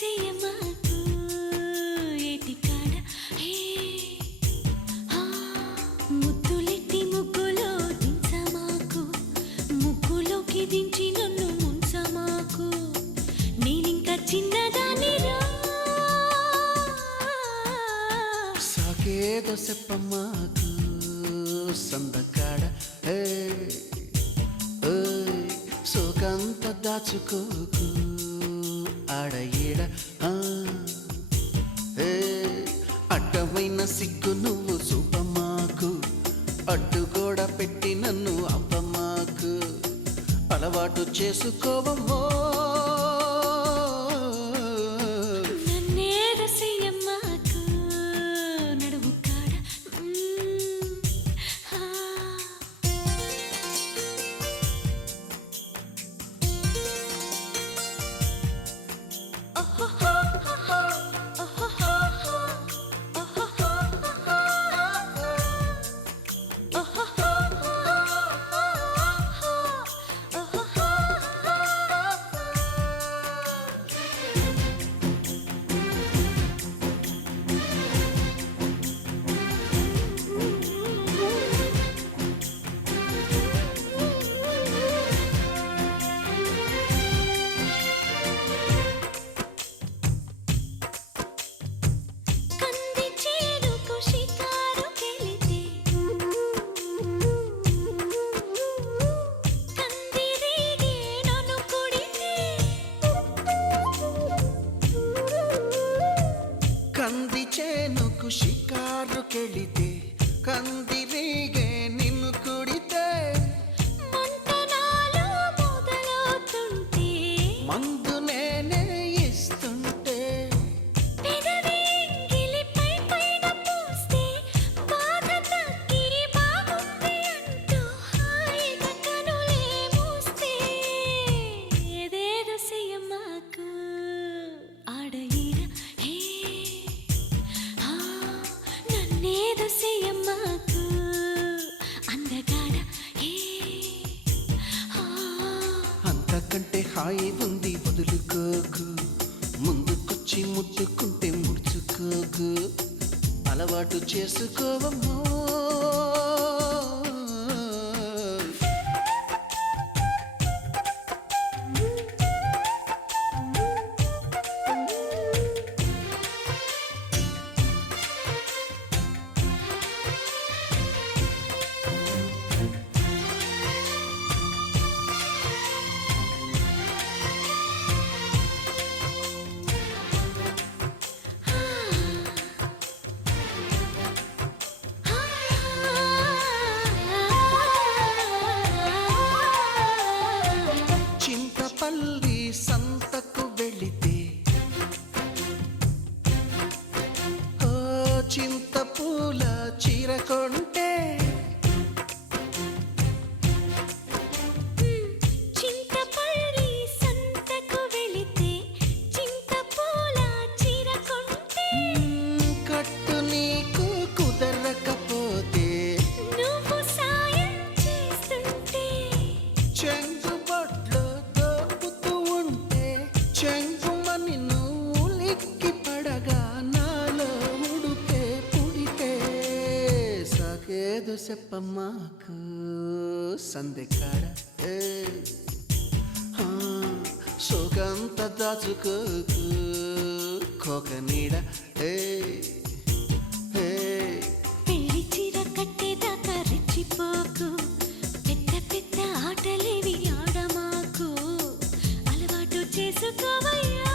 దశయమాకు ఏటికాడ హే ముద్దులెట్టి ముగ్గులో దించమాకు ముగ్గులోకి దించి నన్ను ముంచమాకు నేనింకా చిన్నదానిరా సాకేదో చెప్పమాకు సందకాడ హే సోకంత దాచుకోకు ఆడ ఈడ అడ్డమైన సిగ్గు నువ్వు చూపమాకు అడ్డుగోడ పెట్టి నన్ను అప్పమాకు అలవాటు చేసుకోవమ్మో నన్నే రసయ్యమ్మాకు నడుము కాడ కంది చేనుకు షికారు కెళితే కందిరీగే నిన్ను కుడితే మంటనాలు మొదలవుతుంటే మందు నేనే ఇస్తుంటే పెదవి గిలిపై పైన పూస్తే బాధ తగ్గి బాగుంది అంటూ హాయిగా కనులే మూస్తే ఏదేదో చెయ్యమాకు ఆడ ఈడ హే నన్నేదో చెయ్యమాకు అందగాడ హే అంతకంటే హాయి ఉంది వదులుకోకు ముందుకొచ్చి ముట్టుకుంటే ముడుచుకోకు అలవాటు చేసుకోవమ్మో చింతపల్లి సంతకు వెళితే ఓ చింతపూల చీర కొంటే చింతపల్లి సంతకు వెళితే చింతపూల చీర కొంటే కట్టు నీకు కుదరకపోతే నువ్వు సాయం చేస్తుంటే చెంగు బొట్లు దోపుతూ ఉంటే చెంగుమని నువ్వు లిక్కి పడగా నాలో ఉడితే పుడితే సాకేదో చెప్పమాకు సందెకాడ సోకంత దాచుకోకు కోక నీడ పెళ్లి చీర కట్టేదాకా రెచ్చిపోకు పెద్ద పెద్ద ఆటలేవి ఆడమాకు అలవాటు చేసుకోవయ్యా